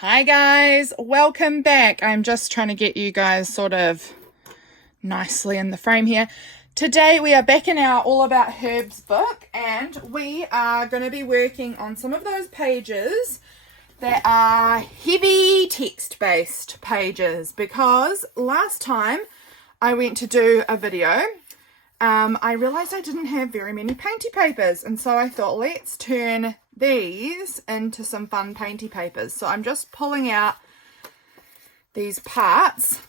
Hi guys, welcome back. I'm just trying to get you guys sort of nicely in the frame here. Today we are back in our All About Herbs book and we are going to be working on some of those pages that are heavy text based pages, because last time I went to do a video I realized I didn't have very many painty papers, and so I thought let's turn these into some fun painty papers. So I'm just pulling out these parts.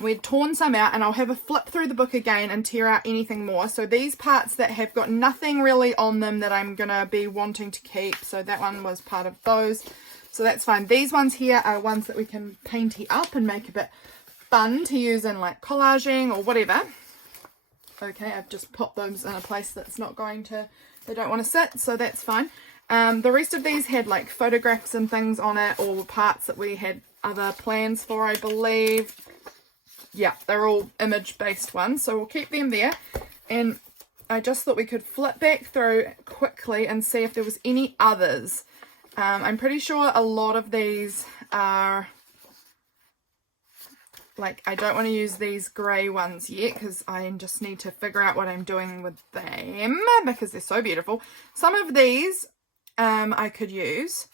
We'd torn some out and I'll have a flip through the book again and tear out anything more. So these parts that have got nothing really on them that I'm going to be wanting to keep, so that one was part of those, so that's fine. These ones here are ones that we can painty up and make a bit fun to use in like collaging or whatever. Okay, I've just put those in a place that's not going to, they don't want to sit, so that's fine. The rest of these had like photographs and things on it, or parts that we had other plans for, I believe. Yeah, they're all image-based ones, so we'll keep them there. And I just thought we could flip back through quickly and see if there was any others. I'm pretty sure a lot of these are... like, I don't want to use these grey ones yet because I just need to figure out what I'm doing with them because they're so beautiful. Some of these I could use.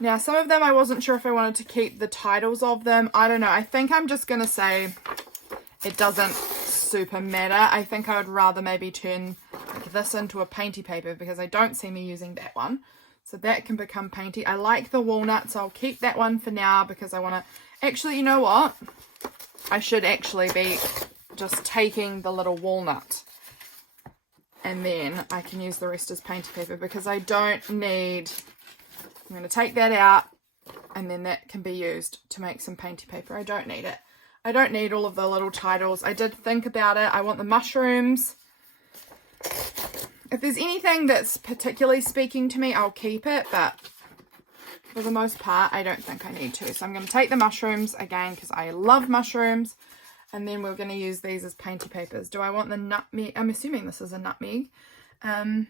Now, some of them I wasn't sure if I wanted to keep the titles of them. I don't know. I think I'm just going to say it doesn't super matter. I think I would rather maybe turn like this into a painty paper because I don't see me using that one. So that can become painty. I like the walnut, so I'll keep that one for now because I want to... Actually, you know what? I should actually be just taking the little walnut and then I can use the rest as painty paper because I don't need... I'm going to take that out and then that can be used to make some painty paper. I don't need it. I don't need all of the little titles. I did think about it. I want the mushrooms. If there's anything that's particularly speaking to me, I'll keep it, but for the most part, I don't think I need to. So I'm going to take the mushrooms again because I love mushrooms. And then we're going to use these as painty papers. Do I want the nutmeg? I'm assuming this is a nutmeg. There's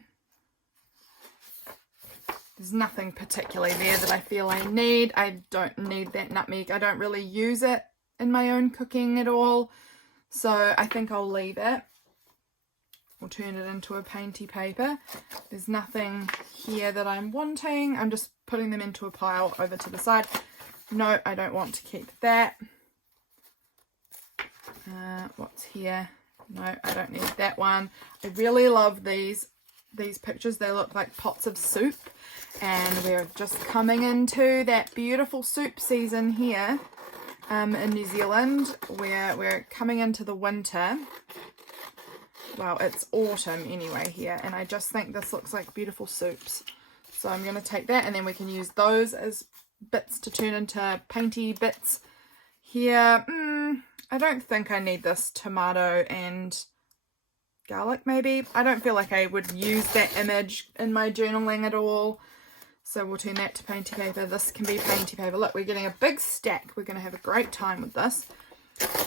nothing particularly there that I feel I need. I don't need that nutmeg. I don't really use it in my own cooking at all. So I think I'll leave it. We'll turn it into a painty paper. There's nothing here that I'm wanting. I'm just putting them into a pile over to the side. No, I don't want to keep that. What's here? No, I don't need that one. I really love these pictures. They look like pots of soup, and we're just coming into that beautiful soup season here in New Zealand, where we're coming into the winter. Well, it's autumn anyway here, and I just think this looks like beautiful soups. So I'm going to take that, and then we can use those as bits to turn into painty bits here. I don't think I need this tomato and garlic, maybe. I don't feel like I would use that image in my journaling at all. So we'll turn that to painty paper. This can be painty paper. Look, we're getting a big stack. We're going to have a great time with this.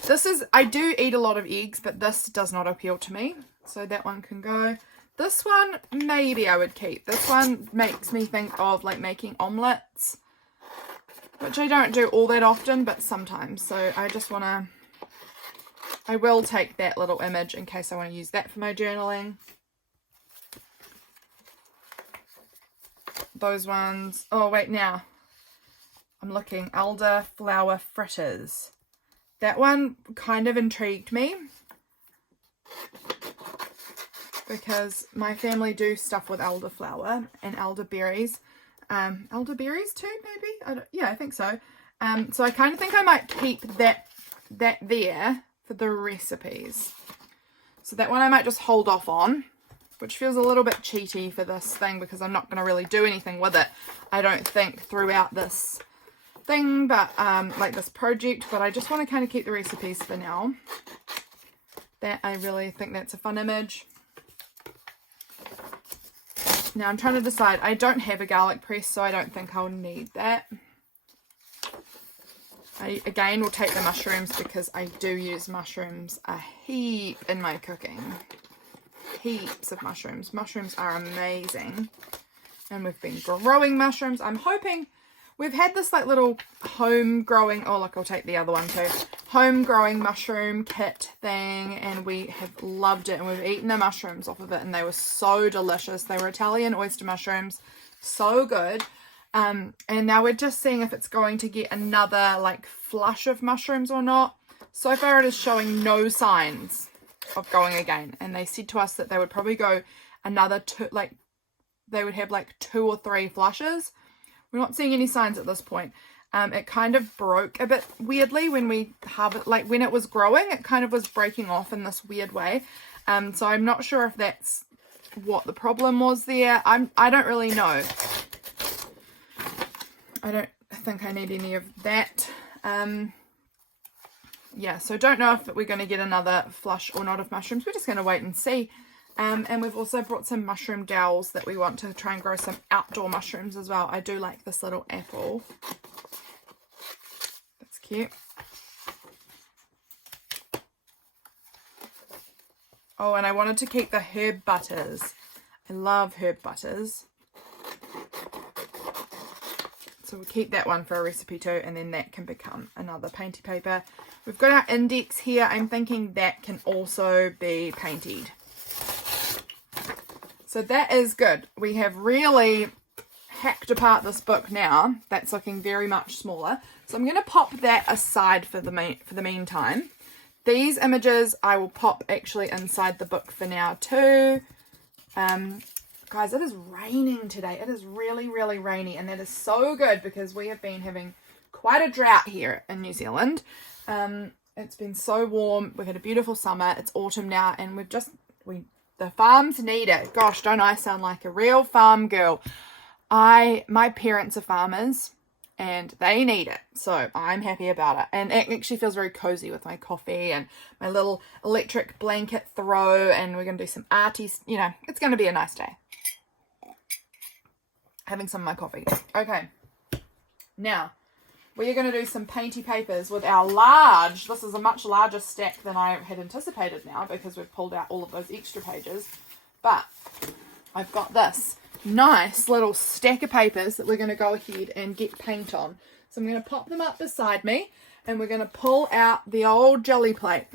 This is, I do eat a lot of eggs, but this does not appeal to me. So that one can go. This one, maybe I would keep. This one makes me think of like making omelettes, which I don't do all that often, but sometimes. So I just want to, I will take that little image in case I want to use that for my journaling. Those ones, oh wait, now I'm looking, elderflower fritters. That one kind of intrigued me because my family do stuff with elderflower and elderberries. Elderberries too, maybe? Yeah, I think so. So I kind of think I might keep that there for the recipes. So that one I might just hold off on, which feels a little bit cheaty for this thing because I'm not going to really do anything with it, I don't think, throughout this thing, but like this project, but I just want to kind of keep the recipes for now. That, I really think that's a fun image. Now I'm trying to decide. I don't have a garlic press, so I don't think I'll need that. I again will take the mushrooms because I do use mushrooms a heap in my cooking. Heaps of mushrooms. Mushrooms are amazing, and we've been growing mushrooms. I'm hoping we've had this like little home growing, oh look, I'll take the other one too, home growing mushroom kit thing, and we have loved it, and we've eaten the mushrooms off of it, and they were so delicious. They were Italian oyster mushrooms, so good. And now we're just seeing if it's going to get another like flush of mushrooms or not. So far it is showing no signs of going again, and they said to us that they would probably go another two, like they would have like 2 or 3 flushes. We're not seeing any signs at this point. It kind of broke a bit weirdly when we harvested, like when it was growing, it kind of was breaking off in this weird way. So I'm not sure if that's what the problem was there. I don't really know. I don't think I need any of that. Yeah, so don't know if we're going to get another flush or not of mushrooms. We're just going to wait and see. And we've also brought some mushroom dowels that we want to try and grow some outdoor mushrooms as well. I do like this little apple. That's cute. Oh, and I wanted to keep the herb butters. I love herb butters. So we'll keep that one for a recipe too, and then that can become another painty paper. We've got our index here. I'm thinking that can also be painted. So that is good. We have really hacked apart this book now. That's looking very much smaller. So I'm going to pop that aside for the meantime. These images I will pop actually inside the book for now too. Guys, it is raining today. It is really, really rainy, and that is so good because we have been having quite a drought here in New Zealand. It's been so warm. We've had a beautiful summer. It's autumn now, and the farms need it. Gosh, don't I sound like a real farm girl? My parents are farmers, and they need it, so I'm happy about it. And it actually feels very cozy with my coffee and my little electric blanket throw, and we're going to do some arty, you know, it's going to be a nice day. Having some of my coffee. Okay, now we are going to do some painty papers with our large, this is a much larger stack than I had anticipated now because we've pulled out all of those extra pages, but I've got this nice little stack of papers that we're going to go ahead and get paint on. So I'm going to pop them up beside me, and we're going to pull out the old Gelli Plate,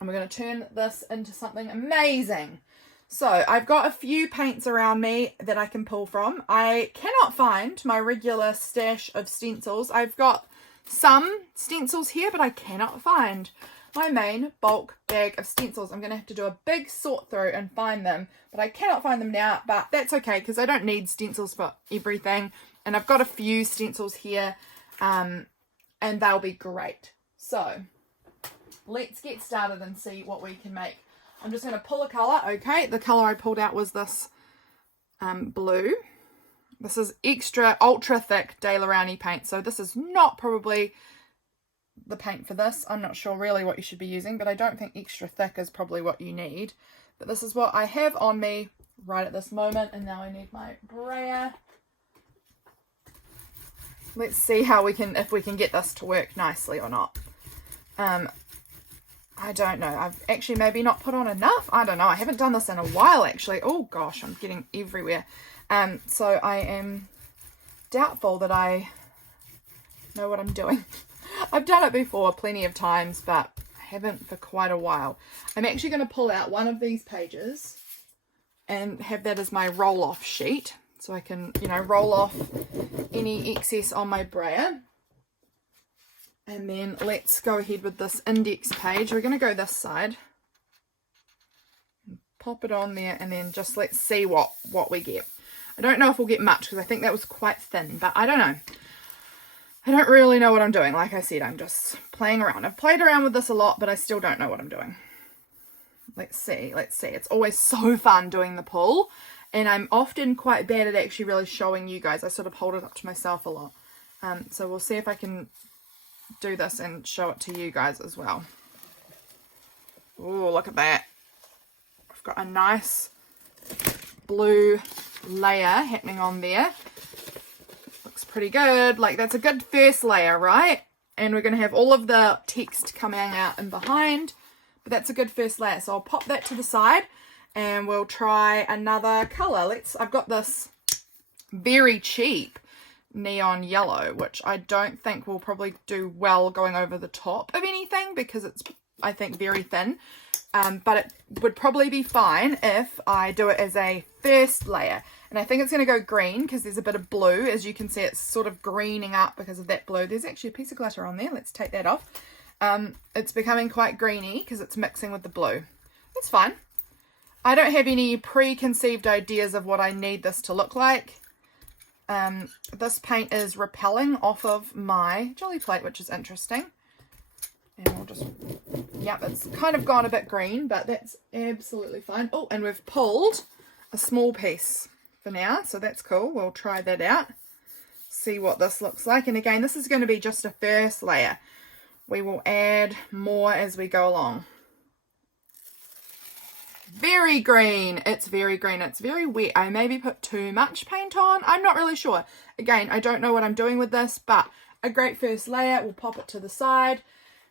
and we're going to turn this into something amazing. So I've got a few paints around me that I can pull from. I cannot find my regular stash of stencils. I've got some stencils here, but I cannot find my main bulk bag of stencils. I'm going to have to do a big sort through and find them, but I cannot find them now, but that's okay because I don't need stencils for everything. And I've got a few stencils here, and they'll be great. So let's get started and see what we can make. I'm just going to pull a colour. Okay, the colour I pulled out was this blue. This is extra ultra thick Daler-Rowney paint. So this is not probably the paint for this. I'm not sure really what you should be using, but I don't think extra thick is probably what you need. But this is what I have on me right at this moment. And now I need my brayer. Let's see how if we can get this to work nicely or not. I don't know. I've actually maybe not put on enough. I don't know. I haven't done this in a while, actually. Oh, gosh, I'm getting everywhere. So I am doubtful that I know what I'm doing. I've done it before plenty of times, but I haven't for quite a while. I'm actually going to pull out one of these pages and have that as my roll-off sheet. So I can, you know, roll off any excess on my brayer. And then let's go ahead with this index page. We're going to go this side. Pop it on there, and then just let's see what we get. I don't know if we'll get much because I think that was quite thin, but I don't know. I don't really know what I'm doing. Like I said, I'm just playing around. I've played around with this a lot, but I still don't know what I'm doing. Let's see. It's always so fun doing the pull, and I'm often quite bad at actually really showing you guys. I sort of hold it up to myself a lot. So we'll see if I can do this and show it to you guys as well. Oh, look at that. I've got a nice blue layer happening on there. Looks pretty good. Like, that's a good first layer, right? And we're going to have all of the text coming out in behind, but that's a good first layer. So I'll pop that to the side and we'll try another color. I've got this very cheap neon yellow, which I don't think will probably do well going over the top of anything because it's, I think, very thin. But it would probably be fine if I do it as a first layer. And I think it's going to go green because there's a bit of blue. As you can see, it's sort of greening up because of that blue. There's actually a piece of glitter on there. Let's take that off. It's becoming quite greeny because it's mixing with the blue. That's fine. I don't have any preconceived ideas of what I need this to look like. This paint is repelling off of my Gelli Plate, which is interesting. And we'll just, yep, it's kind of gone a bit green, but that's absolutely fine. Oh, and we've pulled a small piece for now, so that's cool. We'll try that out, see what this looks like. And again, this is going to be just a first layer. We will add more as we go along. Very green. It's very green. It's very wet. I maybe put too much paint on. I'm not really sure. Again, I don't know what I'm doing with this, but a great first layer. We'll pop it to the side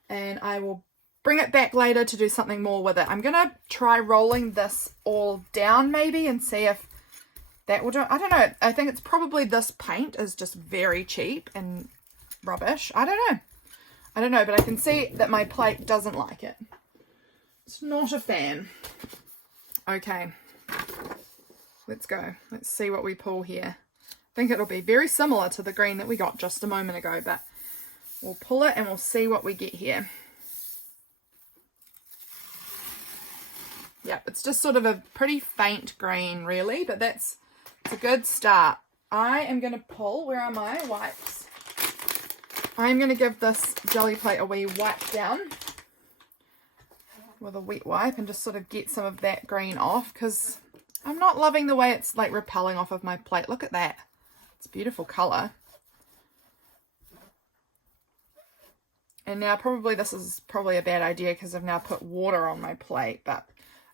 and I will bring it back later to do something more with it. I'm going to try rolling this all down maybe and see if that will do. I don't know. I think it's probably this paint is just very cheap and rubbish. I don't know. I don't know, but I can see that my plate doesn't like it. It's not a fan. Okay, let's go. Let's see what we pull here. I think it'll be very similar to the green that we got just a moment ago, but we'll pull it and we'll see what we get here. Yep, it's just sort of a pretty faint green really, but it's a good start. I am going to pull, where are my wipes? I'm going to give this Gelli Plate a wee wipe down with a wet wipe and just sort of get some of that green off because I'm not loving the way it's like repelling off of my plate. Look at that. It's a beautiful colour. And now probably this is probably a bad idea because I've now put water on my plate, but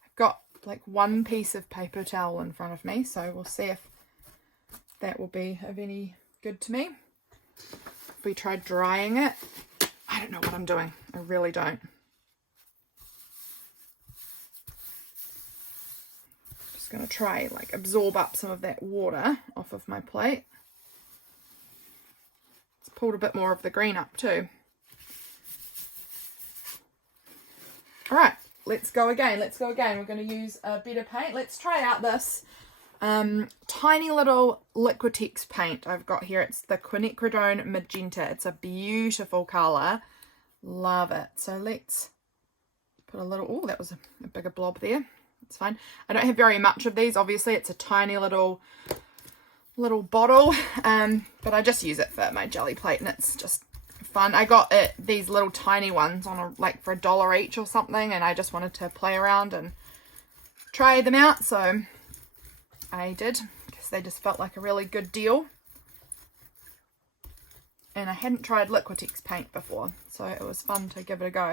I've got like one piece of paper towel in front of me, so we'll see if that will be of any good to me. If we try drying it, I don't know what I'm doing. I really don't. Going to try like absorb up some of that water off of my plate. It's pulled a bit more of the green up too. All right, let's go again. Let's go again. We're going to use a better paint. Let's try out this tiny little Liquitex paint I've got here. It's the Quinacridone Magenta. It's a beautiful color. Love it. So let's put a little, oh, that was a bigger blob there. It's fine. I don't have very much of these. Obviously, it's a tiny little bottle, but I just use it for my Gelli Plate, and it's just fun. I got these little tiny ones on like for $1 each or something, and I just wanted to play around and try them out, so I did because they just felt like a really good deal. And I hadn't tried Liquitex paint before, so it was fun to give it a go.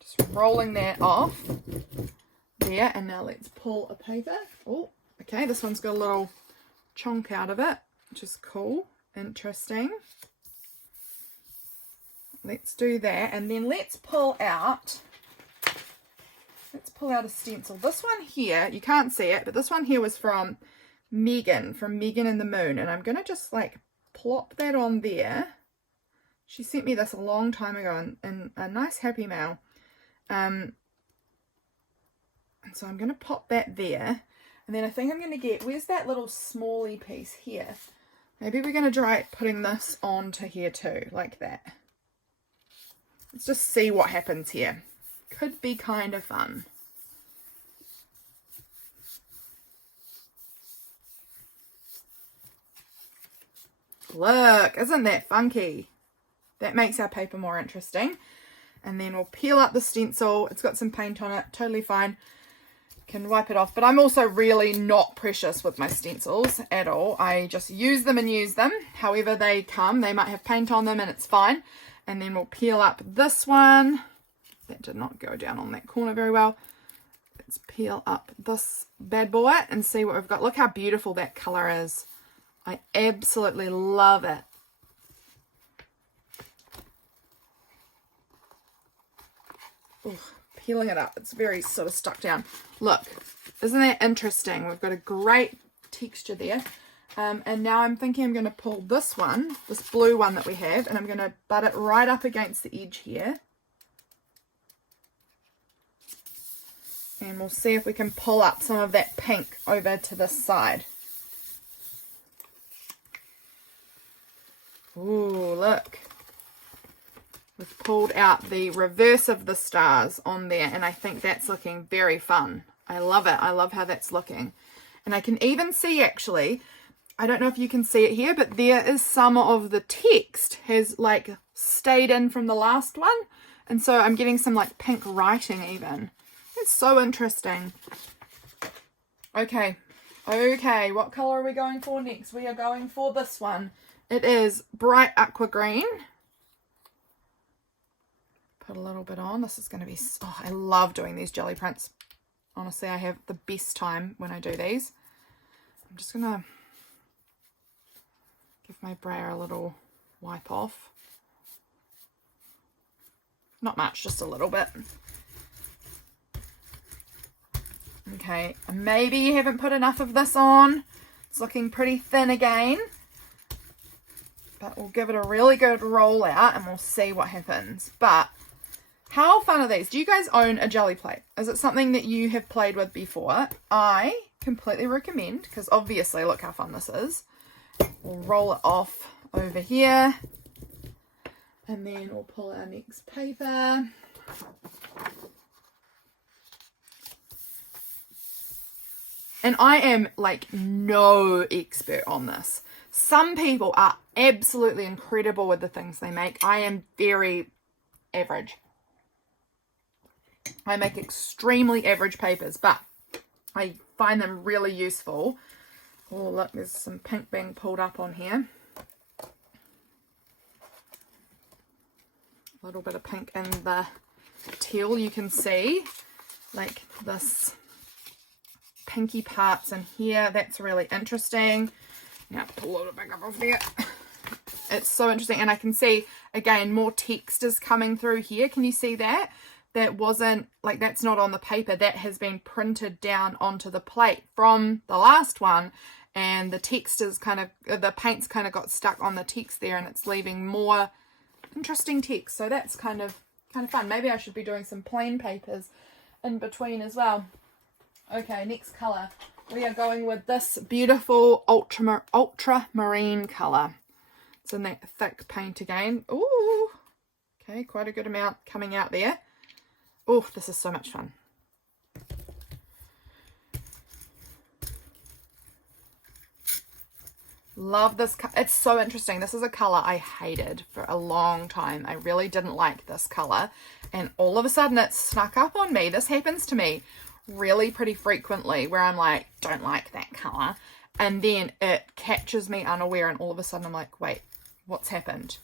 Just rolling that off there, and now let's pull a paper. Oh, okay, this one's got a little chunk out of it, which is cool, interesting. Let's do that, and then let's pull out a stencil. This one here, you can't see it, but this one here was from Megan and the Moon, and I'm gonna just like plop that on there. She sent me this a long time ago in a nice happy mail, and so I'm gonna pop that there, and then I think I'm gonna get, where's that little smally piece here? Maybe we're gonna try putting this onto here too, like that. Let's just see what happens here. Could be kind of fun. Look, isn't that funky? That makes our paper more interesting. And then we'll peel up the stencil. It's got some paint on it, totally fine. Can wipe it off. But I'm also really not precious with my stencils at all. I just use them and use them. However they come, they might have paint on them and it's fine. And then we'll peel up this one. That did not go down on that corner very well. Let's peel up this bad boy and see what we've got. Look how beautiful that colour is. I absolutely love it. Ooh, peeling it up, it's very sort of stuck down. Look, isn't that interesting? We've got a great texture there. And now I'm thinking I'm going to pull this one, this blue one that we have, and I'm going to butt it right up against the edge here. And we'll see if we can pull up some of that pink over to this side. Ooh, look. We've pulled out the reverse of the stars on there, and I think that's looking very fun. I love it. I love how that's looking. And I can even see, actually, I don't know if you can see it here, but there is some of the text has like stayed in from the last one. And so I'm getting some like pink writing even. It's so interesting. Okay. Okay, what color are we going for next? We are going for this one. It is bright aqua green. Put a little bit on. This is going to be, oh, I love doing these jelly prints. Honestly, I have the best time when I do these. I'm just going to give my brayer a little wipe off. Not much, just a little bit. Okay, maybe you haven't put enough of this on. It's looking pretty thin again. But we'll give it a really good roll out and we'll see what happens. But how fun are these? Do you guys own a jelly plate? Is it something that you have played with before? I completely recommend, because obviously look how fun this is. We'll roll it off over here. And then we'll pull our next paper. And I am like no expert on this. Some people are absolutely incredible with the things they make. I am very average. I make extremely average papers, but I find them really useful. Oh, look, there's some pink being pulled up on here. A little bit of pink in the teal, you can see. Like this pinky parts in here. That's really interesting. Now pull a little bit up off there. It's so interesting. And I can see, again, more text is coming through here. Can you see that? That wasn't, like, that's not on the paper. That has been printed down onto the plate from the last one. And the text is kind of, the paint's kind of got stuck on the text there, and it's leaving more interesting text. So that's kind of fun. Maybe I should be doing some plain papers in between as well. Okay, next colour. We are going with this beautiful ultramarine colour. It's in that thick paint again. Ooh, okay, quite a good amount coming out there. Oh, this is so much fun. Love this. It's so interesting. This is a colour I hated for a long time. I really didn't like this colour. And all of a sudden it snuck up on me. This happens to me really pretty frequently where I'm like, don't like that colour. And then it catches me unaware and all of a sudden I'm like, wait, what's happened?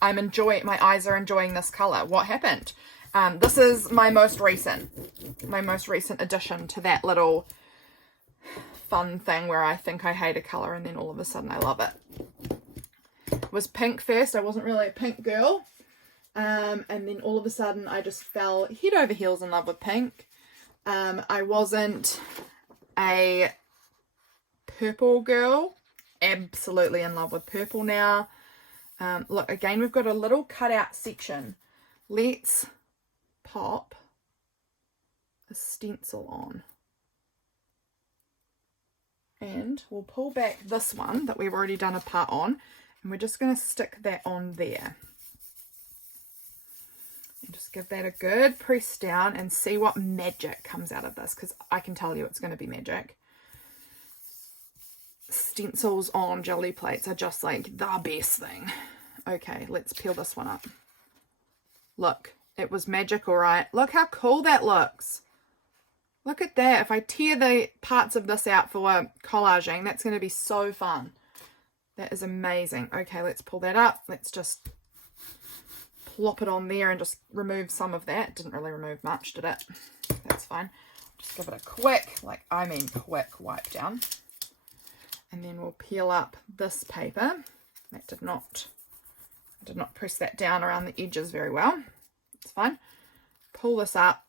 My eyes are enjoying this colour. What happened? This is my most recent addition to that little fun thing where I think I hate a colour and then all of a sudden I love it. It was pink first. I wasn't really a pink girl. And then all of a sudden I just fell head over heels in love with pink. I wasn't a purple girl. Absolutely in love with purple now. Look, again, we've got a little cutout section. Let's pop a stencil on. And we'll pull back this one that we've already done a part on. And we're just going to stick that on there. And just give that a good press down and see what magic comes out of this. Because I can tell you it's going to be magic. Stencils on jelly plates are just like the best thing. Okay, let's peel this one up. Look, it was magic, all right. Look how cool that looks. Look at that. If I tear the parts of this out for collaging, that's going to be so fun. That is amazing. Okay, let's pull that up. Let's just plop it on there and just remove some of that. Didn't really remove much, did it? That's fine. Just give it a quick, quick wipe down. And then we'll peel up this paper. I did not press that down around the edges very well. It's fine. Pull this up.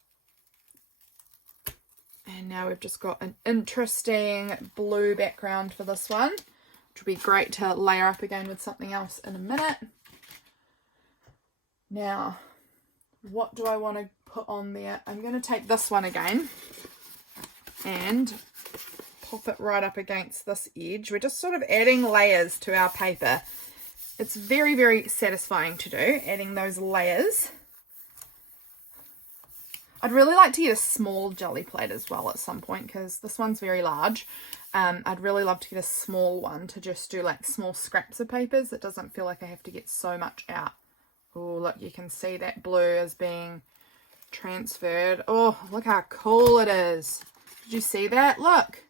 And now we've just got an interesting blue background for this one. which will be great to layer up again with something else in a minute. Now, what do I want to put on there? I'm going to take this one again and pop it right up against this edge. We're just sort of adding layers to our paper. It's very, very satisfying to do, adding those layers. I'd really like to get a small Gelli plate as well at some point, because this one's very large. I'd really love to get a small one to just do like small scraps of papers. It doesn't feel like I have to get so much out. Oh, look, you can see that blue is being transferred. Oh, look how cool it is. Did you see that? Look.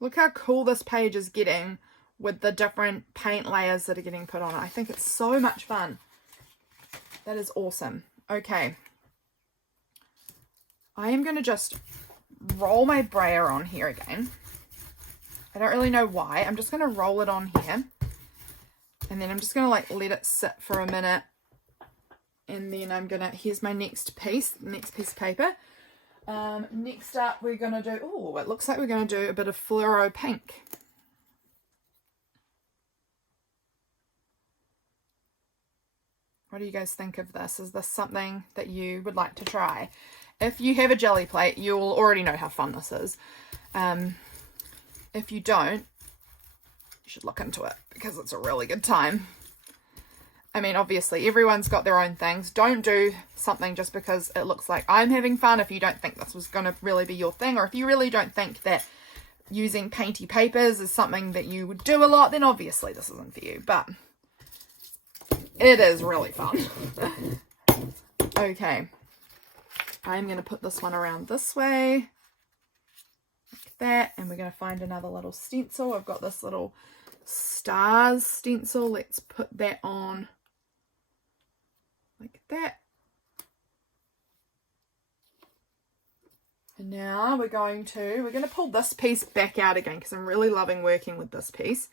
Look how cool this page is getting with the different paint layers that are getting put on it. I think it's so much fun. That is awesome. Okay. I am going to just roll my brayer on here again. I don't really know why. I'm just going to roll it on here. And then I'm just going to like let it sit for a minute. And then I'm going to, here's my next piece of paper. Next up we're going to do, oh, it looks like we're going to do a bit of fluoro pink. What do you guys think of this? Is this something that you would like to try? If you have a Gelli plate, you'll already know how fun this is. If you don't, you should look into it because it's a really good time. I mean, obviously, everyone's got their own things. Don't do something just because it looks like I'm having fun if you don't think this was going to really be your thing, or if you really don't think that using painty papers is something that you would do a lot, then obviously this isn't for you. But it is really fun. Okay. I'm going to put this one around this way, like that, and we're going to find another little stencil. I've got this little stars stencil. Let's put that on like that. And now we're going to pull this piece back out again because I'm really loving working with this piece.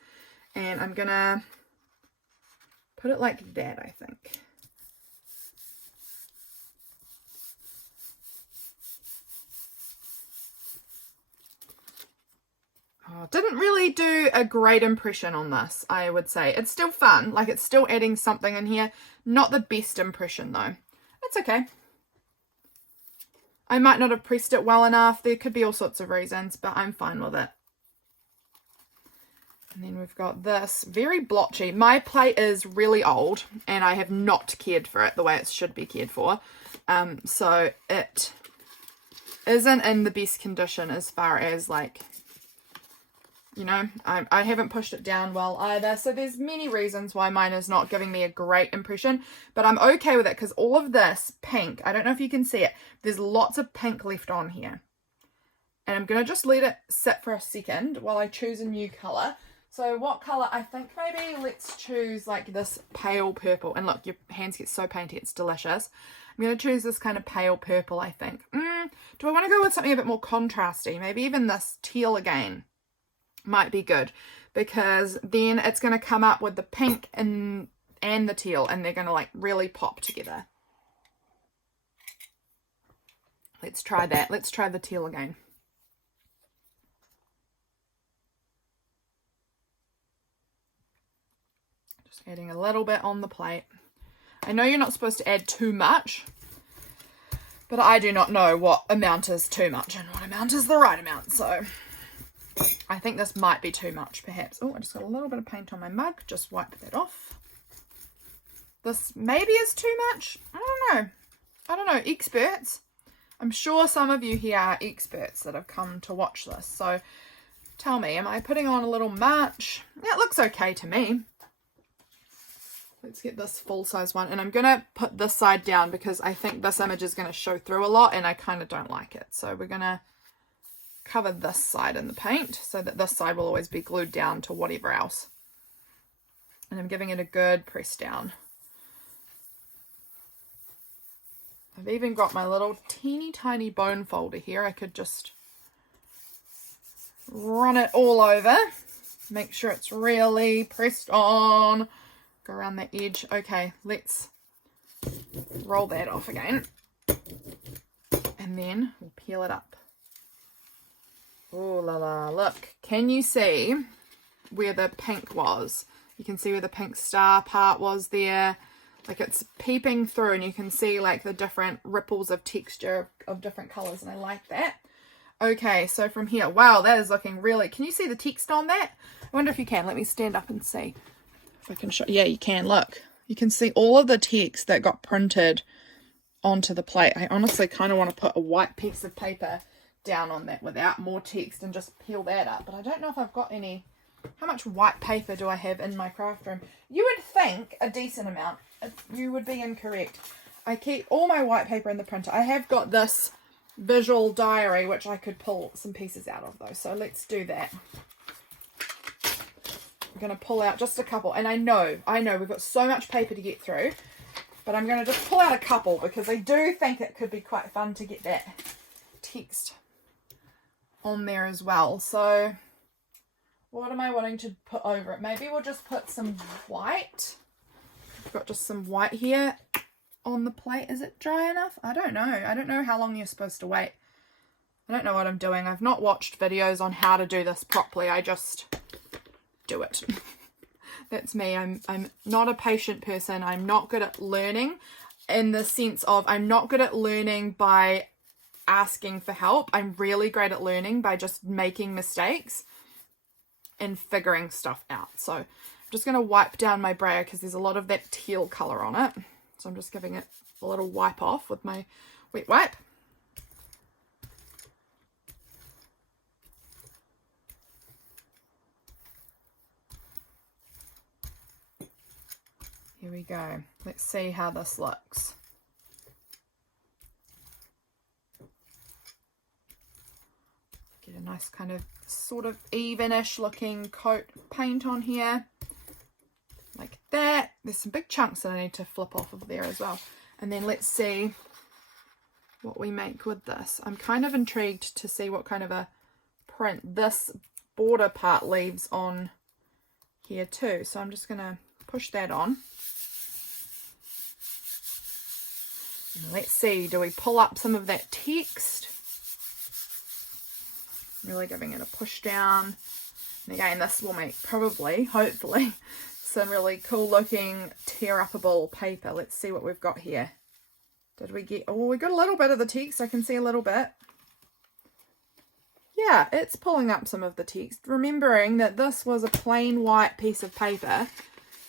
And I'm going to put it like that, I think. Oh, didn't really do a great impression on this, I would say. It's still fun, like it's still adding something in here. Not the best impression though. It's okay. I might not have pressed it well enough. There could be all sorts of reasons, but I'm fine with it. And then we've got this, very blotchy. My plate is really old and I have not cared for it the way it should be cared for. So it isn't in the best condition as far as like, you know, I haven't pushed it down well either. So there's many reasons why mine is not giving me a great impression, but I'm okay with it because all of this pink, I don't know if you can see it, there's lots of pink left on here. And I'm going to just let it sit for a second while I choose a new colour. So what colour? I think maybe let's choose like this pale purple. And look, your hands get so painty, it's delicious. I'm going to choose this kind of pale purple, I think. Do I want to go with something a bit more contrasty? Maybe even this teal again might be good, because then it's going to come up with the pink and the teal, and they're going to like really pop together. Let's try that. Let's try the teal again. Just adding a little bit on the plate. I know you're not supposed to add too much, but I do not know what amount is too much and what amount is the right amount, so I think this might be too much, perhaps. Oh, I just got a little bit of paint on my mug. Just wipe that off. This maybe is too much. I don't know. I don't know. Experts. I'm sure some of you here are experts that have come to watch this. So tell me, am I putting on a little much? Yeah, it looks okay to me. Let's get this full-size one. And I'm going to put this side down because I think this image is going to show through a lot and I kind of don't like it. So we're going to cover this side in the paint so that this side will always be glued down to whatever else. And I'm giving it a good press down. I've even got my little teeny tiny bone folder here. I could just run it all over. Make sure it's really pressed on. Go around the edge. Okay, let's roll that off again. And then we'll peel it up. Oh la la, look, can you see where the pink was. You can see where the pink star part was there. Like it's peeping through and you can see like the different ripples of texture of different colors, and I like that. Okay, so from here, wow, that is looking really, can you see the text on that? I wonder if you can. Let me stand up and see if I can show. Yeah, you can. Look, you can see all of the text that got printed onto the plate. I honestly kind of want to put a white piece of paper down on that without more text and just peel that up, but I don't know if I've got any. How much white paper do I have in my craft room? You would think a decent amount. You would be incorrect. I keep all my white paper in the printer. I have got this visual diary which I could pull some pieces out of though, so let's do that. I'm going to pull out just a couple, and I know we've got so much paper to get through, but I'm going to just pull out a couple because I do think it could be quite fun to get that text on there as well. So what am I wanting to put over it? Maybe we'll just put some white. I've got just some white here on the plate. Is it dry enough? I don't know. I don't know how long you're supposed to wait. I don't know what I'm doing. I've not watched videos on how to do this properly. I just do it. That's me. I'm not a patient person. I'm not good at learning, in the sense of I'm not good at learning by asking for help. I'm really great at learning by just making mistakes and figuring stuff out. So I'm just going to wipe down my brayer because there's a lot of that teal color on it. So I'm just giving it a little wipe off with my wet wipe. Here we go. Let's see how this looks. Get a nice kind of sort of evenish looking coat paint on here. Like that. There's some big chunks that I need to flip off of there as well. And then let's see what we make with this. I'm kind of intrigued to see what kind of a print this border part leaves on here too. So I'm just going to push that on. And let's see, do we pull up some of that text? Really giving it a push down. And again, this will make probably, hopefully, some really cool looking tear-uppable paper. Let's see what we've got here. Did we get, oh, we got a little bit of the text. I can see a little bit. Yeah, it's pulling up some of the text. Remembering that this was a plain white piece of paper,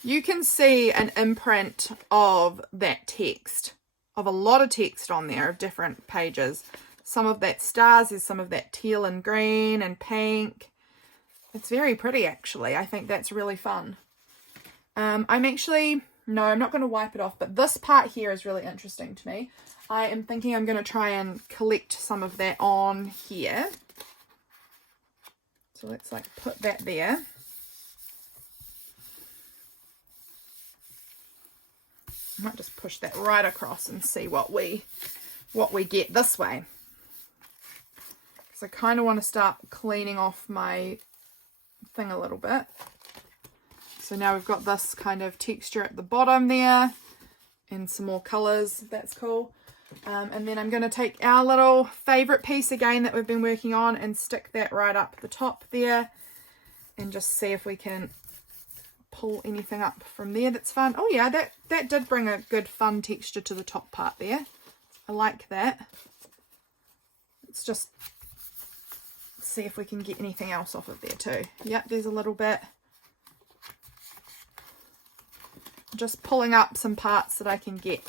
you can see an imprint of that text, of a lot of text on there of different pages. Some of that stars, there's some of that teal and green and pink. It's very pretty actually. I think that's really fun. I'm not going to wipe it off, but this part here is really interesting to me. I am thinking I'm going to try and collect some of that on here. So let's like put that there. I might just push that right across and see what we get this way. Because I kind of want to start cleaning off my thing a little bit. So now we've got this kind of texture at the bottom there and some more colours. That's cool. And then I'm going to take our little favourite piece again that we've been working on and stick that right up the top there and just see if we can pull anything up from there that's fun. Oh yeah, that did bring a good fun texture to the top part there. I like that. Let's just see if we can get anything else off of there too. Yep, there's a little bit. Just pulling up some parts that I can get.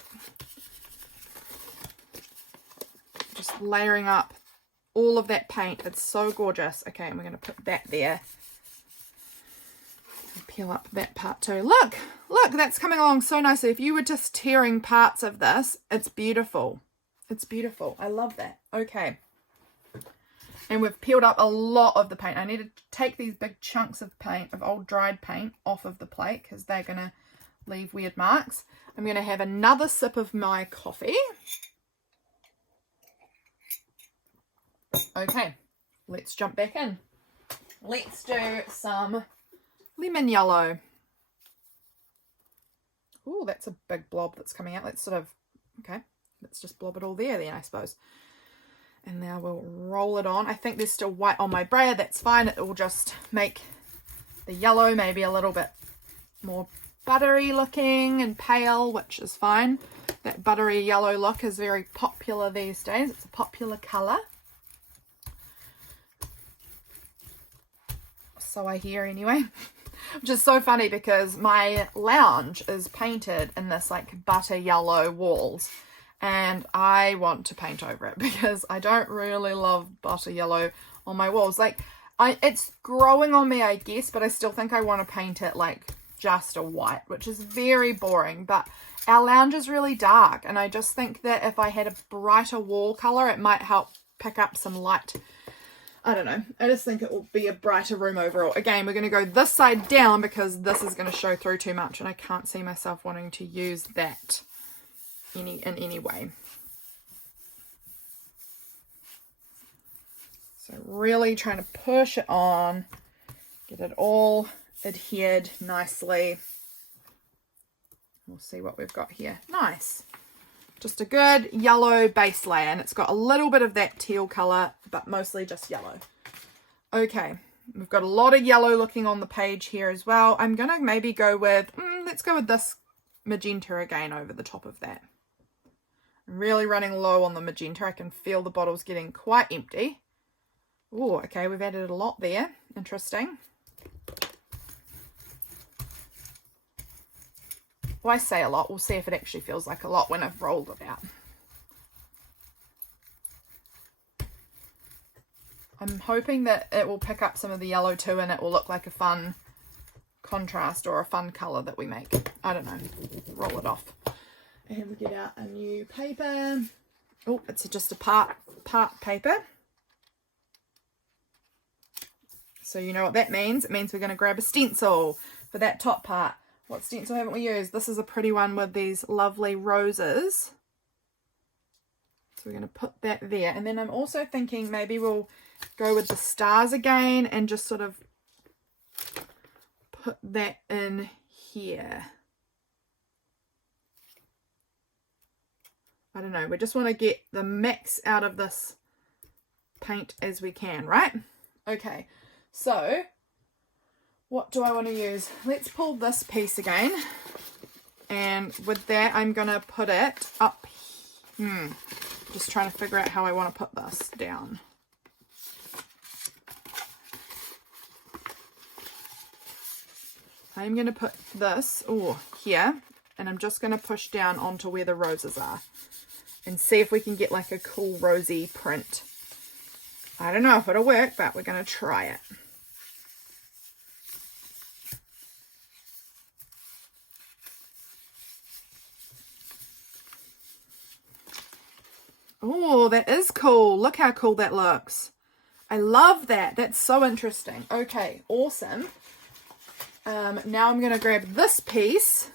Just layering up all of that paint. It's so gorgeous. Okay, and we're going to put that there. Peel up that part too. Look, that's coming along so nicely. If you were just tearing parts of this, it's beautiful. It's beautiful. I love that. Okay. And we've peeled up a lot of the paint. I need to take these big chunks of paint, of old dried paint, off of the plate because they're going to leave weird marks. I'm going to have another sip of my coffee. Okay, let's jump back in. Let's do some lemon yellow. Oh, that's a big blob that's coming out. Let's just blob it all there then, I suppose. And now we'll roll it on. I think there's still white on my brayer. That's fine. It will just make the yellow maybe a little bit more buttery looking and pale, which is fine. That buttery yellow look is very popular these days. It's a popular colour. So I hear anyway. Which is so funny because my lounge is painted in this like butter yellow walls. And I want to paint over it because I don't really love butter yellow on my walls. Like, it's growing on me, I guess, but I still think I want to paint it like just a white, which is very boring. But our lounge is really dark, and I just think that if I had a brighter wall color, it might help pick up some light. I don't know. I just think it will be a brighter room overall. Again, we're going to go this side down because this is going to show through too much, and I can't see myself wanting to use that in any way. So really trying to push it on, get it all adhered nicely. We'll see what we've got here. Nice. Just a good yellow base layer, and it's got a little bit of that teal color, but mostly just yellow. Okay, we've got a lot of yellow looking on the page here as well. I'm gonna maybe go with, let's go with this magenta again over the top of that. I'm really running low on the magenta. I can feel the bottle's getting quite empty. Oh, okay, we've added a lot there. Interesting. Well, I say a lot. We'll see if it actually feels like a lot when I've rolled it out. I'm hoping that it will pick up some of the yellow too, and it will look like a fun contrast or a fun color that we make. I don't know. Roll it off. And we get out a new paper. Oh, it's just a part paper. So you know what that means. It means we're going to grab a stencil for that top part. What stencil haven't we used? This is a pretty one with these lovely roses. So we're going to put that there. And then I'm also thinking maybe we'll go with the stars again and just sort of put that in here. I don't know. We just want to get the max out of this paint as we can, right? Okay. So what do I want to use? Let's pull this piece again. And with that, I'm going to put it up. Just trying to figure out how I want to put this down. I'm going to put this here. And I'm just going to push down onto where the roses are. And see if we can get like a cool rosy print. I don't know if it'll work, but we're going to try it. Oh, that is cool. Look how cool that looks. I love that. That's so interesting. Okay, awesome. Now I'm going to grab this piece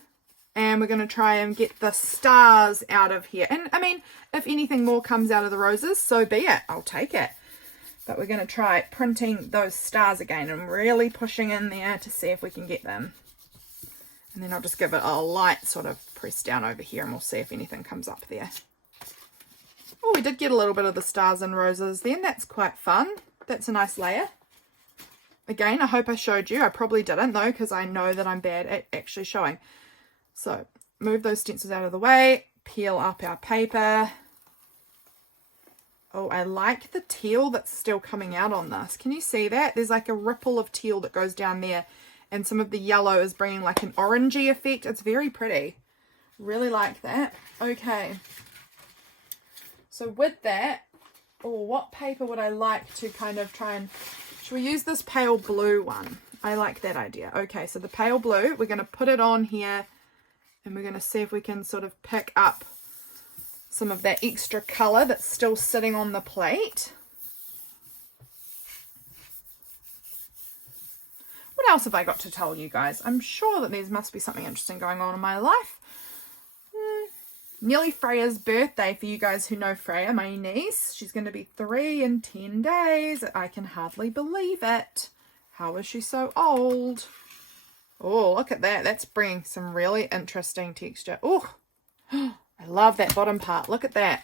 and we're going to try and get the stars out of here. And I mean, if anything more comes out of the roses, so be it. I'll take it. But we're going to try printing those stars again and really pushing in there to see if we can get them. And then I'll just give it a light sort of press down over here and we'll see if anything comes up there. Oh, we did get a little bit of the stars and roses then. That's quite fun. That's a nice layer. Again, I hope I showed you. I probably didn't though, because I know that I'm bad at actually showing. So move those stencils out of the way. Peel up our paper. Oh, I like the teal that's still coming out on this. Can you see that? There's like a ripple of teal that goes down there. And some of the yellow is bringing like an orangey effect. It's very pretty. Really like that. Okay. So with that, what paper would I like to kind of try and... Should we use this pale blue one? I like that idea. Okay, so the pale blue, we're going to put it on here. And we're going to see if we can sort of pick up some of that extra colour that's still sitting on the plate. What else have I got to tell you guys? I'm sure that there must be something interesting going on in my life. Nearly Freya's birthday for you guys who know Freya, my niece. She's going to be 3 in 10 days. I can hardly believe it. How is she so old? Oh, look at that. That's bringing some really interesting texture. Oh, I love that bottom part. Look at that.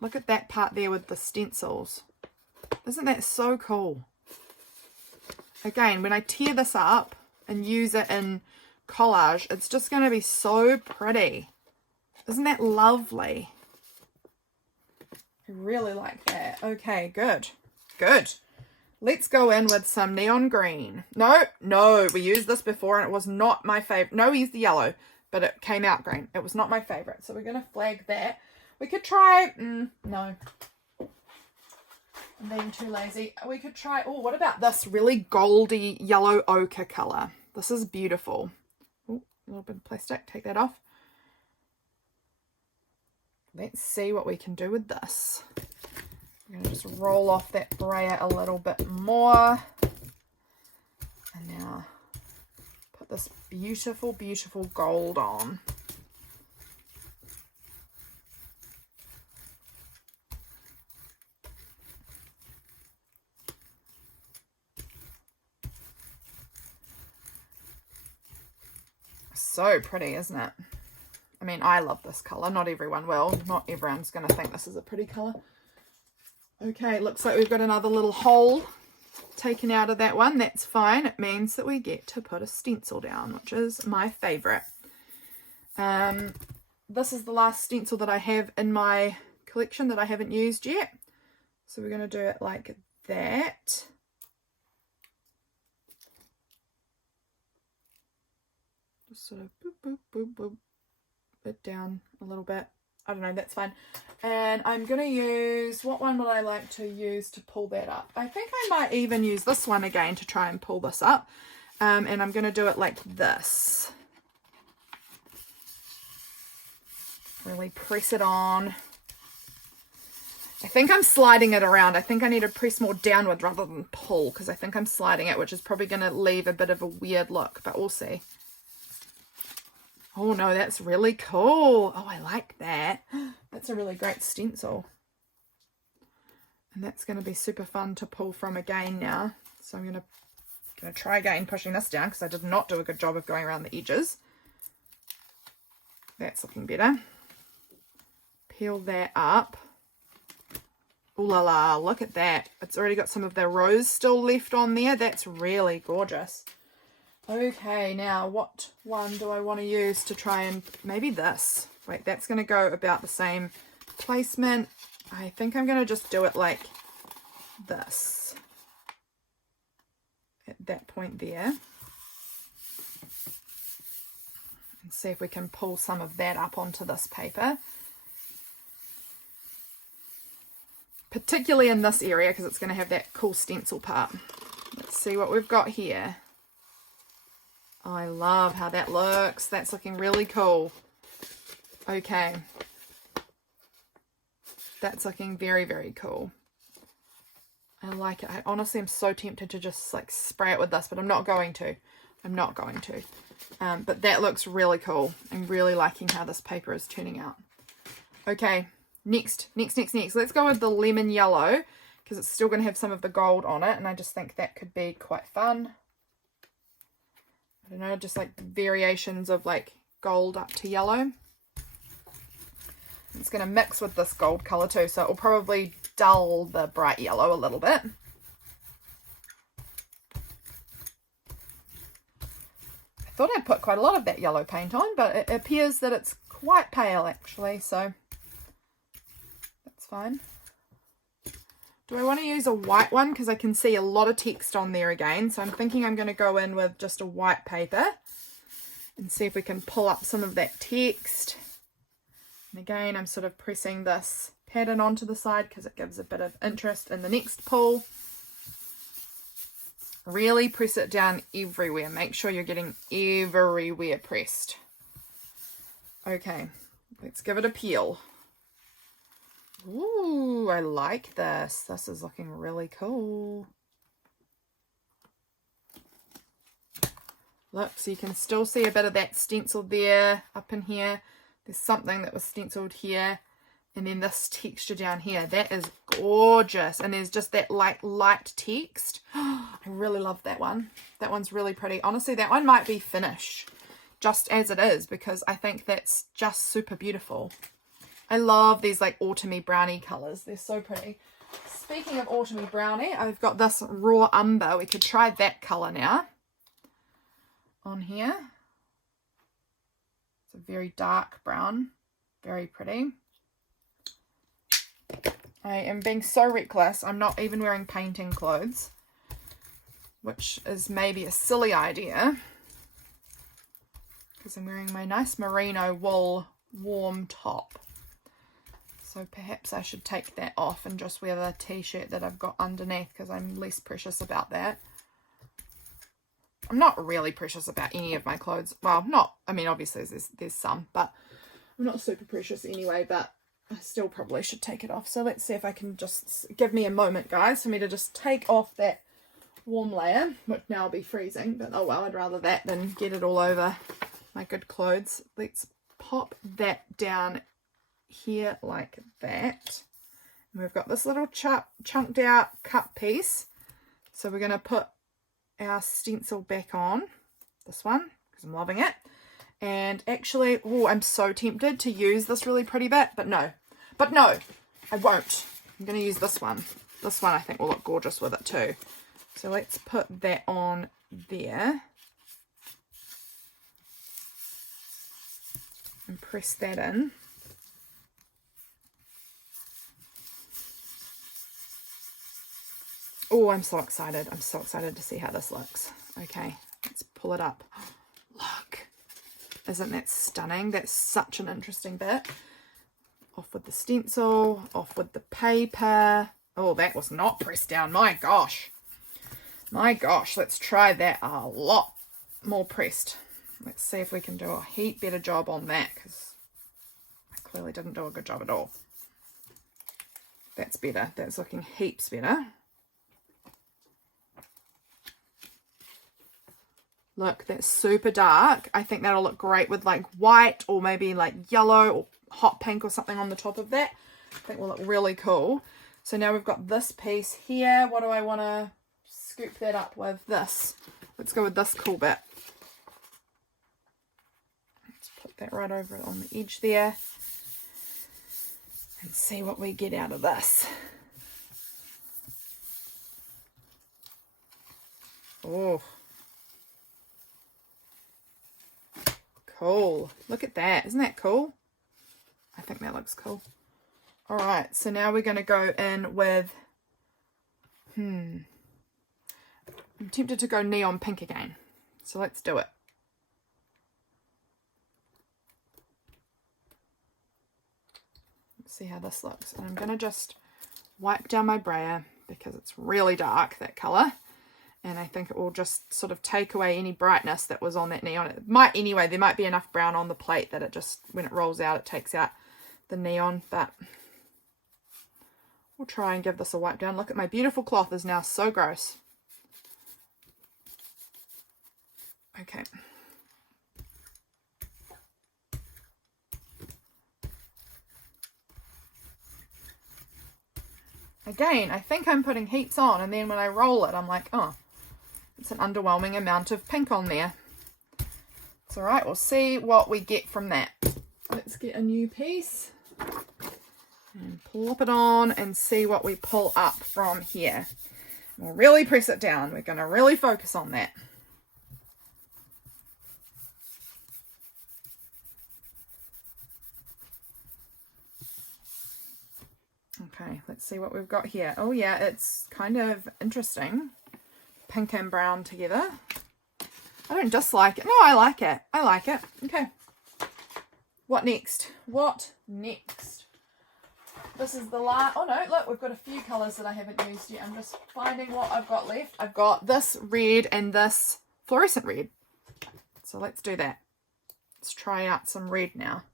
Look at that part there with the stencils. Isn't that so cool? again, when I tear this up and use it in collage, it's just going to be so pretty. Isn't that lovely? I really like that. Okay, good. Good. Let's go in with some neon green. No, we used this before and it was not my favorite. No, we used the yellow, but it came out green. It was not my favorite. So we're going to flag that. We could try, no. I'm being too lazy. We could try, oh, what about this really goldy yellow ochre color? This is beautiful. Oh, a little bit of plastic. Take that off. Let's see what we can do with this. I'm going to just roll off that brayer a little bit more. And now put this beautiful, beautiful gold on. So pretty, isn't it? I mean, I love this color. Not everyone will. Not everyone's going to think this is a pretty color. Okay, looks like we've got another little hole taken out of that one. That's fine. It means that we get to put a stencil down, which is my favorite. This is the last stencil that I have in my collection that I haven't used yet. So we're going to do it like that. Just sort of boop, boop, boop, boop it down a little bit. I don't know, that's fine. And I'm going to use, what one would I like to use to pull that up? I think I might even use this one again to try and pull this up. And I'm going to do it like this. Really press it on. I think I'm sliding it around. I think I need to press more downward rather than pull, because I think I'm sliding it, which is probably going to leave a bit of a weird look, but we'll see. Oh no, that's really cool. Oh, I like that. That's a really great stencil. And that's going to be super fun to pull from again now. So I'm going to try again pushing this down, because I did not do a good job of going around the edges. That's looking better. Peel that up. Ooh la la, look at that. It's already got some of the rose still left on there. That's really gorgeous. Okay, now what one do I want to use to try and, maybe this. Wait, that's going to go about the same placement. I think I'm going to just do it like this. At that point there. And see if we can pull some of that up onto this paper. Particularly in this area, because it's going to have that cool stencil part. Let's see what we've got here. Oh, I love how that looks. That's looking really cool. Okay. That's looking very, very cool. I like it. I honestly am so tempted to just like spray it with this, but I'm not going to. I'm not going to. But that looks really cool. I'm really liking how this paper is turning out. Okay. Next. Let's go with the lemon yellow, because it's still going to have some of the gold on it. And I just think that could be quite fun. I don't know, just like variations of like gold up to yellow. It's going to mix with this gold color too, so it will probably dull the bright yellow a little bit. I thought I'd put quite a lot of that yellow paint on, but it appears that it's quite pale actually, so that's fine. Do I want to use a white one? Because I can see a lot of text on there again. So I'm thinking I'm going to go in with just a white paper and see if we can pull up some of that text. And again, I'm sort of pressing this pattern onto the side because it gives a bit of interest in the next pull. Really press it down everywhere. Make sure you're getting everywhere pressed. Okay, let's give it a peel. Ooh, I like this. This is looking really cool. Look, so you can still see a bit of that stencil there up in here. There's something that was stenciled here. And then this texture down here. That is gorgeous. And there's just that light text. I really love that one. That one's really pretty. Honestly, that one might be finished just as it is, because I think that's just super beautiful. I love these like autumny browny colors. They're so pretty. Speaking of autumny brownie, I've got this raw umber. We could try that colour now on here. It's a very dark brown, very pretty. I am being so reckless. I'm not even wearing painting clothes, which is maybe a silly idea because I'm wearing my nice merino wool warm top. So perhaps I should take that off and just wear the t-shirt that I've got underneath because I'm less precious about that. I'm not really precious about any of my clothes. Well, not, I mean, obviously there's some, but I'm not super precious anyway, but I still probably should take it off. So let's see if I can just, give me a moment, guys, for me to just take off that warm layer, which now will be freezing, but oh well, I'd rather that than get it all over my good clothes. Let's pop that down here like that. And we've got this little chunked out cut piece. So we're going to put our stencil back on, this one, because I'm loving it. And actually, oh, I'm so tempted to use this really pretty bit, but no, I won't. I'm going to use this one. This one I think will look gorgeous with it too. So let's put that on there and press that in. Oh, I'm so excited. I'm so excited to see how this looks. Okay, let's pull it up. Look, isn't that stunning? That's such an interesting bit. Off with the stencil, off with the paper. Oh, that was not pressed down. My gosh. My gosh, let's try that a lot more pressed. Let's see if we can do a heap better job on that because I clearly didn't do a good job at all. That's better. That's looking heaps better. Look, that's super dark. I think that'll look great with like white or maybe like yellow or hot pink or something on the top of that. I think will look really cool. So now we've got this piece here. What do I want to scoop that up with? This. Let's go with this cool bit. Let's put that right over on the edge there and see what we get out of this. Oh. Cool. Look at that. Isn't that cool? I think that looks cool. All right. So now we're going to go in with, I'm tempted to go neon pink again. So let's do it. Let's see how this looks. And I'm going to just wipe down my brayer because it's really dark, that color. And I think it will just sort of take away any brightness that was on that neon. It might anyway, there might be enough brown on the plate that it just, when it rolls out, it takes out the neon. But we'll try and give this a wipe down. Look at my beautiful cloth is now so gross. Okay. Again, I think I'm putting heaps on, and then when I roll it, I'm like, oh, it's an underwhelming amount of pink on there. It's all right. We'll see what we get from that. Let's get a new piece and plop it on and see what we pull up from here. We'll really press it down. We're going to really focus on that. Okay, let's see what we've got here. Oh yeah, it's kind of interesting. Pink and brown together. I don't dislike it. No, I like it. I like it. Okay. What next? What next? This is the last. Oh no, look, we've got a few colours that I haven't used yet. I'm just finding what I've got left. I've got this red and this fluorescent red. So let's do that. Let's try out some red now.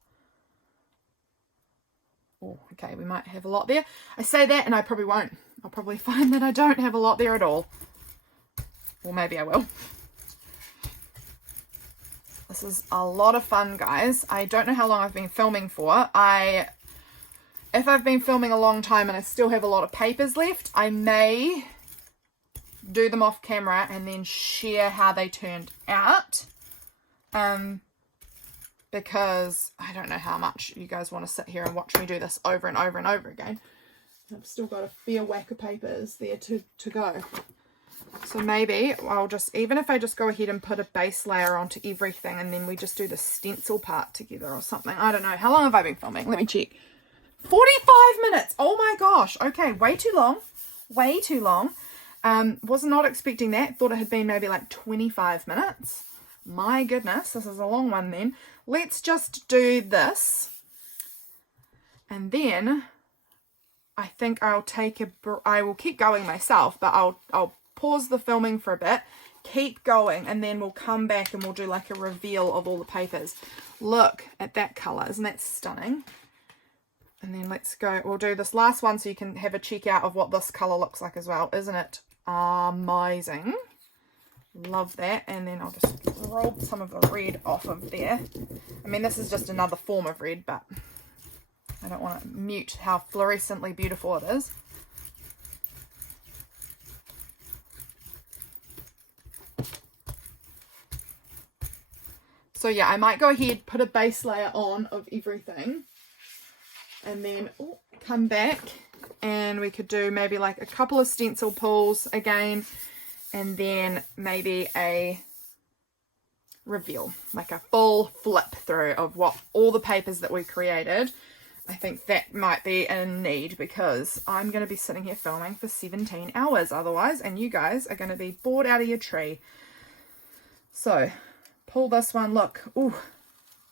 Oh, okay, we might have a lot there. I say that and I probably won't. I'll probably find that I don't have a lot there at all. Or maybe I will. This is a lot of fun, guys. I don't know how long I've been filming for. If I've been filming a long time and I still have a lot of papers left, I may do them off camera and then share how they turned out. Because I don't know how much you guys want to sit here and watch me do this over and over and over again. I've still got a fair whack of papers there to go. So maybe I'll just, even if I just go ahead and put a base layer onto everything and then we just do the stencil part together or something. I don't know. How long have I been filming? Let me check. 45 minutes. Oh my gosh. Okay, way too long. Way too long. Was not expecting that. Thought it had been maybe like 25 minutes. My goodness, this is a long one then. Let's just do this. And then I think I'll take I will keep going myself, but I'll pause the filming for a bit, keep going, and then we'll come back and we'll do like a reveal of all the papers. Look at that color. Isn't that stunning? And then let's go, we'll do this last one so you can have a check out of what this color looks like as well. Isn't it amazing? Love that. And then I'll just roll some of the red off of there. I mean, this is just another form of red, but I don't want to mute how fluorescently beautiful it is. So yeah, I might go ahead, put a base layer on of everything, and then come back and we could do maybe like a couple of stencil pulls again, and then maybe a reveal, like a full flip through of what all the papers that we created. I think that might be in need because I'm going to be sitting here filming for 17 hours otherwise, and you guys are going to be bored out of your tree. So pull this one. Look, ooh,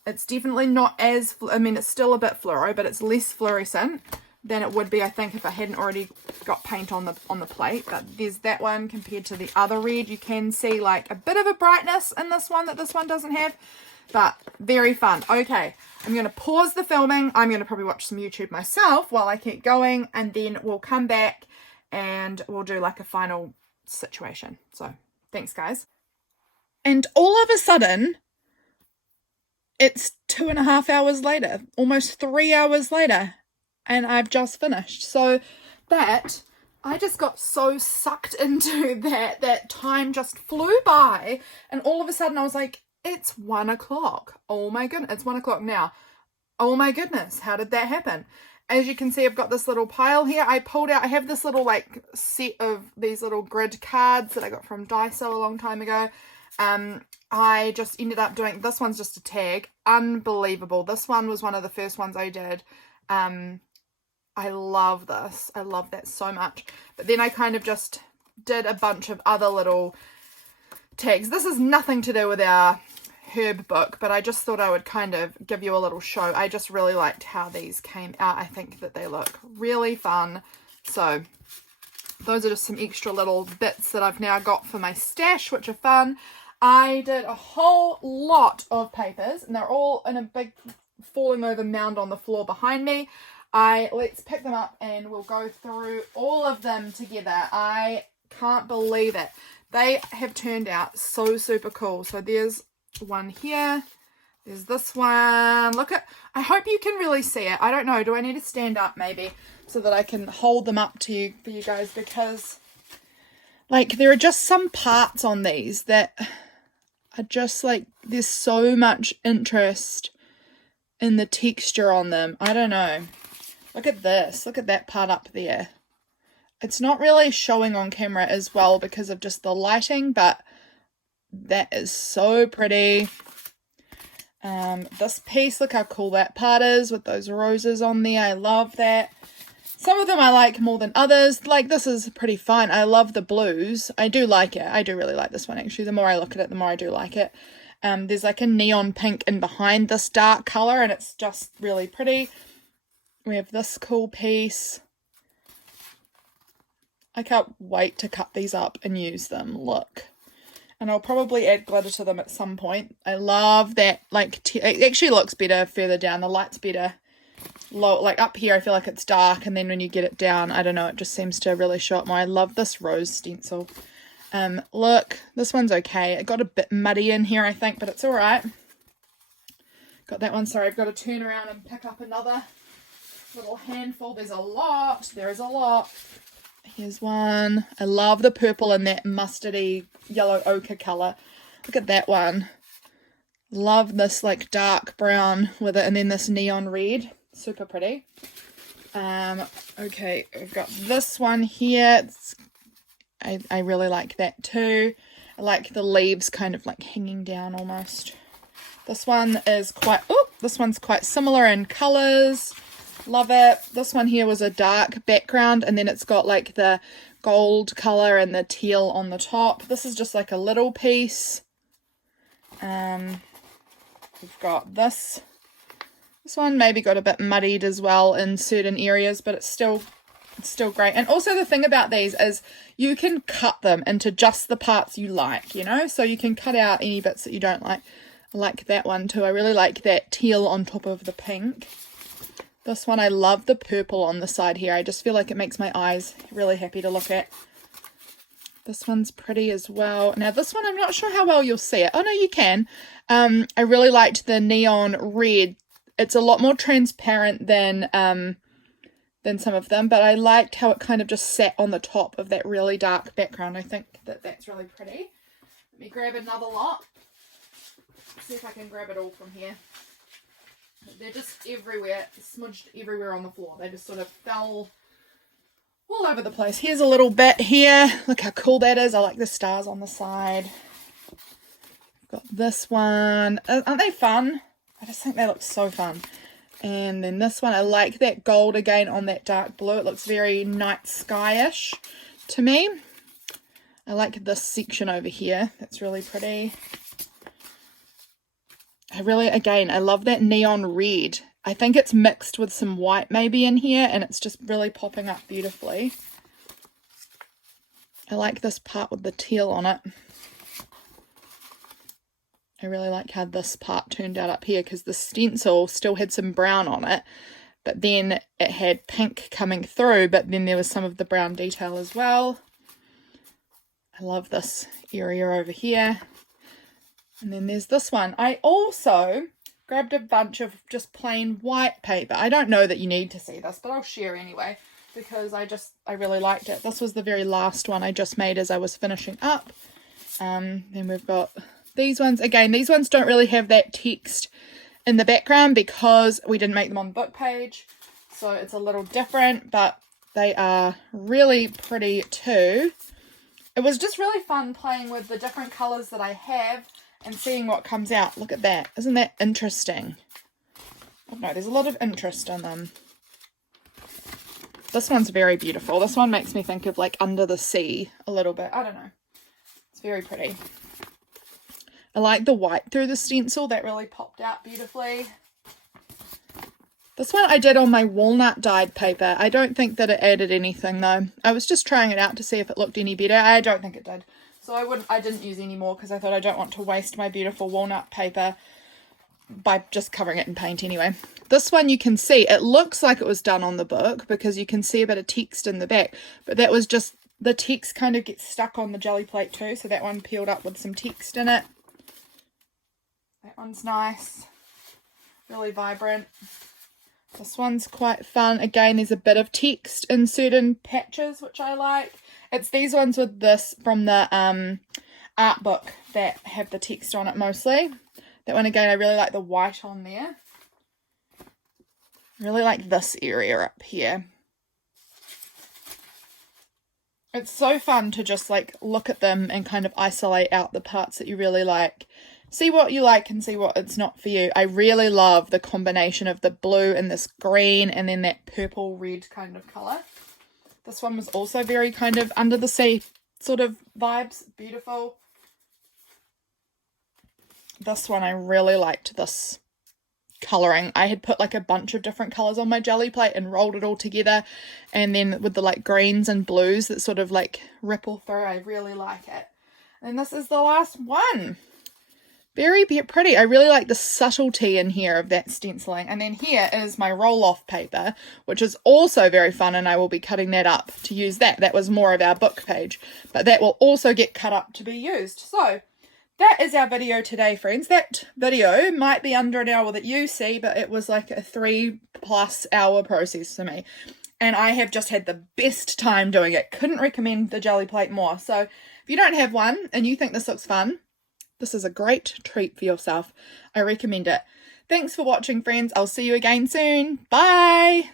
it's definitely not as, I mean, it's still a bit fluoro, but it's less fluorescent than it would be, I think, if I hadn't already got paint on the plate. But there's that one compared to the other red. You can see like a bit of a brightness in this one that this one doesn't have, but very fun. Okay, I'm going to pause the filming. I'm going to probably watch some YouTube myself while I keep going, and then we'll come back and we'll do like a final situation. So thanks, guys. And all of a sudden, it's 2.5 hours later, almost 3 hours later, and I've just finished. So that, I just got so sucked into that time just flew by, and all of a sudden I was like, it's 1 o'clock. Oh my goodness, it's 1 o'clock now. Oh my goodness, how did that happen? As you can see, I've got this little pile here. I pulled out, I have this little like set of these little grid cards that I got from Daiso a long time ago. I just ended up doing, this one's just a tag. Unbelievable. This one was one of the first ones I did. I love this. I love that so much. But then I kind of just did a bunch of other little tags. This is nothing to do with our herb book, but I just thought I would kind of give you a little show. I just really liked how these came out. I think that they look really fun. So those are just some extra little bits that I've now got for my stash, which are fun. I did a whole lot of papers, and they're all in a big falling over mound on the floor behind me. Let's pick them up and we'll go through all of them together. I can't believe it. They have turned out so super cool. So there's one here. There's this one. Look at, I hope you can really see it. I don't know. Do I need to stand up maybe so that I can hold them up to you for you guys? Because like there are just some parts on these that are just like, there's so much interest in the texture on them. I don't know. Look at this. Look at that part up there. It's not really showing on camera as well because of just the lighting, but that is so pretty. This piece, look how cool that part is with those roses on there. I love that. Some of them I like more than others. Like this is pretty fine. I love the blues. I do like it. I do really like this one actually. The more I look at it, the more I do like it. There's like a neon pink in behind this dark color, and it's just really pretty. We have this cool piece. I can't wait to cut these up and use them. Look. And I'll probably add glitter to them at some point. I love that. Like, it actually looks better further down. The light's better. Low, like up here, I feel like it's dark. And then when you get it down, I don't know, it just seems to really show up more. I love this rose stencil. Look, this one's okay. It got a bit muddy in here, I think, but it's all right. Got that one. Sorry, I've got to turn around and pick up another little handful. There's a lot. There is a lot. Here's one. I love the purple and that mustardy yellow ochre color. Look at that one. Love this like dark brown with it, and then this neon red. Super pretty. Okay, we've got this one here. I really like that too. I like the leaves kind of like hanging down almost. This one is this one's quite similar in colors. Love it. This one here was a dark background, and then it's got like the gold color and the teal on the top. This is just like a little piece. We've got this one maybe got a bit muddied as well in certain areas, but it's still great. And also the thing about these is you can cut them into just the parts you like, you know, so you can cut out any bits that you don't like. I like that one too. I really like that teal on top of the pink. This one, I love the purple on the side here. I just feel like it makes my eyes really happy to look at. This one's pretty as well. Now this one, I'm not sure how well you'll see it. Oh no, you can. I really liked the neon red. It's a lot more transparent than some of them, but I liked how it kind of just sat on the top of that really dark background. I think that's really pretty. Let me grab another lot. See if I can grab it all from here. They're just everywhere, smudged everywhere on the floor. They just sort of fell all over the place. Here's a little bit here. Look how cool that is. I like the stars on the side. Got this one. Aren't they fun? I just think they look so fun. And then this one, I like that gold again on that dark blue. It looks very night sky-ish to me. I like this section over here. That's really pretty. I love that neon red. I think it's mixed with some white maybe in here, and it's just really popping up beautifully. I like this part with the teal on it. I really like how this part turned out up here, because the stencil still had some brown on it, but then it had pink coming through, but then there was some of the brown detail as well. I love this area over here. And then there's this one. I also grabbed a bunch of just plain white paper. I don't know that you need to see this, but I'll share anyway, because I really liked it. This was the very last one I just made as I was finishing up. Then we've got these ones. Again, these ones don't really have that text in the background because we didn't make them on the book page. So it's a little different, but they are really pretty too. It was just really fun playing with the different colors that I have and seeing what comes out. Look at that. Isn't that interesting? I don't know. There's a lot of interest in them. This one's very beautiful. This one makes me think of like Under the Sea a little bit. I don't know. It's very pretty. I like the white through the stencil. That really popped out beautifully. This one I did on my walnut dyed paper. I don't think that it added anything though. I was just trying it out to see if it looked any better. I don't think it did. So I didn't use any more because I thought I don't want to waste my beautiful walnut paper by just covering it in paint anyway. This one you can see, it looks like it was done on the book because you can see a bit of text in the back, but that was just, the text kind of gets stuck on the Gelli Plate too, so that one peeled up with some text in it. That one's nice, really vibrant. This one's quite fun. Again, there's a bit of text in certain patches, which I like. It's these ones with this from the art book that have the text on it mostly. That one again, I really like the white on there. I really like this area up here. It's so fun to just like look at them and kind of isolate out the parts that you really like. See what you like and see what it's not for you. I really love the combination of the blue and this green and then that purple red kind of colour. This one was also very kind of Under the Sea sort of vibes. Beautiful. This one I really liked this colouring. I had put like a bunch of different colours on my Gelli Plate and rolled it all together, and then with the like greens and blues that sort of like ripple through. I really like it. And this is the last one. Very pretty. I really like the subtlety in here of that stenciling. And then here is my roll-off paper, which is also very fun, and I will be cutting that up to use that. That was more of our book page, but that will also get cut up to be used. So that is our video today, friends. That video might be under an hour that you see, but it was like a 3+ hour process for me. And I have just had the best time doing it. Couldn't recommend the Gelli Plate more. So if you don't have one and you think this looks fun, this is a great treat for yourself. I recommend it. Thanks for watching, friends. I'll see you again soon. Bye!